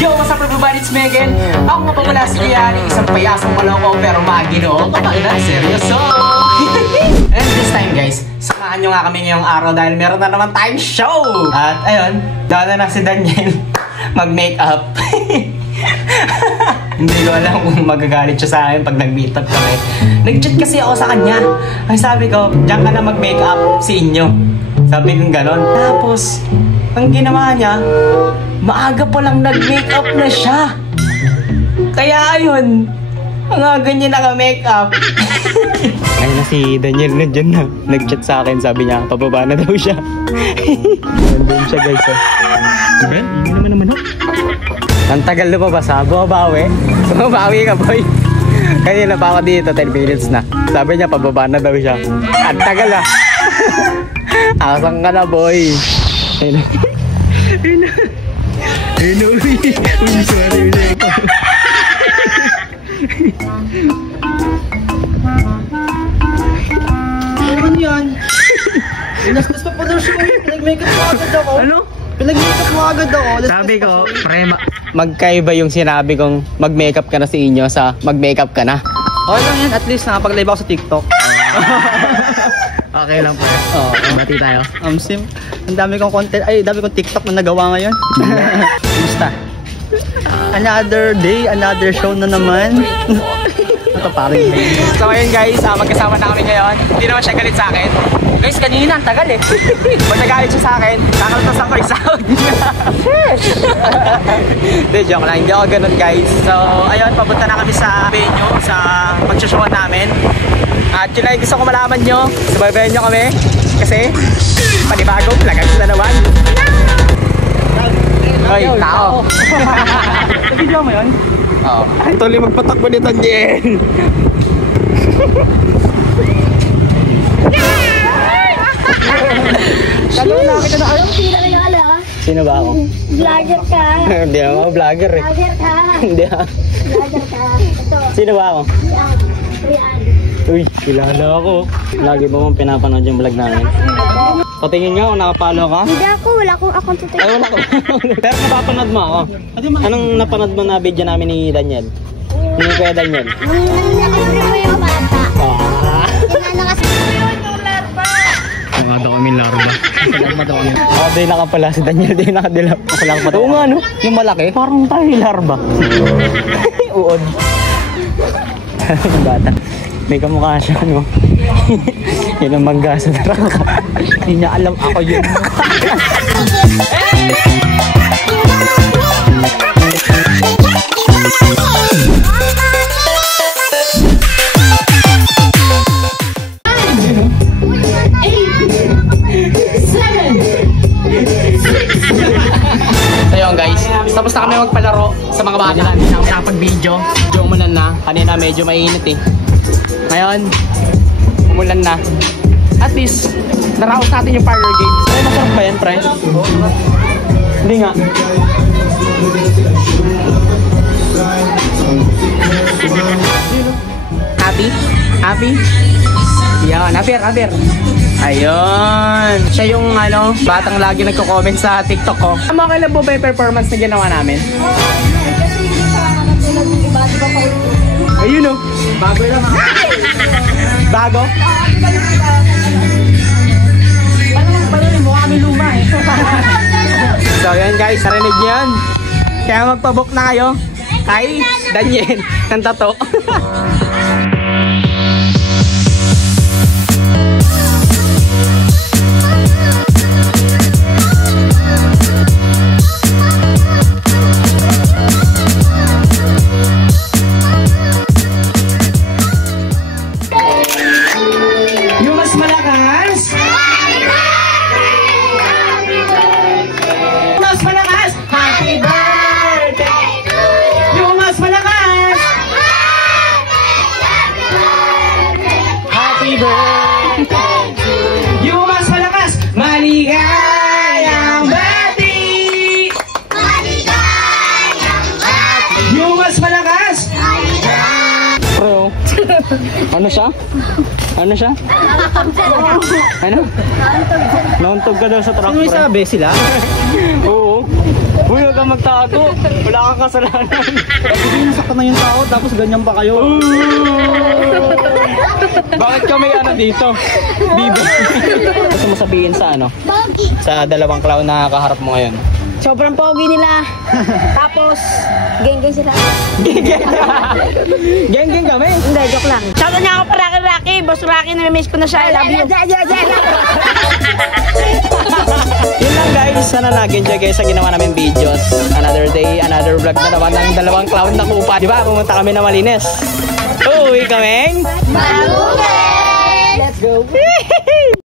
Yo, what's up everybody? It's me again. Ako nga pa mula si Kiyani, isang payasang maloko pero maginoo kapag na seryoso. And this time guys, samahan nyo nga kami ngayong araw dahil meron na naman tayong show. At ayun, dala na si Daniel mag-makeup. Hindi ko alam kung magagalit siya sa akin pag nag-meet up kami. Nag-chat kasi ako sa kanya. Ay sabi ko, diyan ka na mag-makeup si inyo. Sabi ko gano'n. Tapos, ang ginawa niya, maaga pa lang nag-makeup na siya. Kaya ayun, ang aga niya naka-makeup. Ayun na si Daniel na dyan na. Nag-chat sa akin, sabi niya, pababa na daw siya. Nandun siya guys. Diba? Yun naman ho. Ang tagal lumabas ha, bumabawi. Bumabawi ka boy. Kanina pa ako dito, 10 minutes na. Sabi niya, pababa na daw siya. Ang tagal ha. Asang ka na boy. Ayun na. Ayun na. Ayun na uwi. Uwi sorry. Ano yan? Inastas pa pala siya. Pinag-makeup mo agad ako. Ano? Pinag-makeup mo agad ako. Sabi ko, pre, magkaiba yung sinabi kong mag-makeup ka na sa inyo sa mag-makeup ka na. Okay lang yan. At least nakapag-live ako sa TikTok. Okay lang po. Oo, bati tayo. Sim, ang dami kong content. Ay, dami kong TikTok na nagawa ngayon. Kumusta? Another day, another show na naman. Ito parin. So ayun guys, magkasama na kami ngayon. Hindi naman siya galit sa akin. Guys, kanina ang tagal eh. Pag nagalit siya sa akin, kakaltasan ko yung sound niya. Hindi, joke lang. Hindi ako ganun guys. So ayun, papunta na kami sa venue, sa pag-showan namin. At yun lang gusto ko malaman nyo, subaybayan nyo kami. Kasi, panibagong vloggers na naman. Hoy, tao. Nag-video mo yun? Oo. Tuloy magpatakbo ni Daniel. Sino ba ako? Vlogger ka. Hindi ako vlogger eh. Vlogger ka. Hindi ako. Vlogger ka. Ito. Sino ba ako? Rian. Uy, kilala ako. Lagi ba mong pinapanood yung vlog namin? Patingin nga kung nakapalo ka. Hindi ako. Wala akong account sa TikTok. Ay, wala ko. Pero napapanood mo ako. Anong napanood mo na video namin ni Daniel? Ni Kuya Daniel? Nakasabri mo yung bata. Nakasabri mo yung larva. Nakada kami larva. Day na ka pala si Daniel. Day na ka dilap. Oo nga no? Yung malaki. Parang tayo larva. Uod. Yung bata. May kamukha siya, no? Yan ang mangga sa naraka. Hindi niya alam ako yun. So yun guys, tapos na kami magpalaro sa mga bata. Nakapag-video. Medyo umulan na. Kanina medyo mainit eh. Ngayon, umulan na. At least, naraos natin yung parlor game. Ay, masarap ba yan, pre? Hindi nga. Happy? Happy? Yan, apir. Ayun. Siya yung batang lagi nagko-comment sa TikTok ko. Okay lang po ba yung performance na ginawa namin? Kasi hindi sa katulad ng iba. Di ba pa ito? Ayun o. Bago lang ha. Bago? Paano rin mo kami luma eh. So yan guys, narinig niyo yan. Kaya magpabook na kayo kay Daniel ng tato. Ano siya? Ano siya? Ano? Nauntog ka daw sa truck. Ano may sabi sila? Oo. oh. Uy, huwag kang magtago. Wala kang kasalanan. Hindi nasaktan na yung tao, tapos ganyan pa kayo. Bakit kami ano dito? Bibo. Gusto mo sabihin sa ano? Pogi. Sa dalawang clown na kaharap mo ngayon? Sobrang pogi nila. Tapos, geng-geng sila. Geng-geng kami. Hindi, joke lang. Shoutout niya ako pa Rocky. Boss Rocky, nami-miss ko na siya. I love you. Yun lang guys, sana nag-enjoy kayo sa ginawa namin videos. Another day, another vlog na naman ng dalawang clown na kupa. Diba? Pumunta kami na Malines. Uwi kaming Mabuhay! Let's go.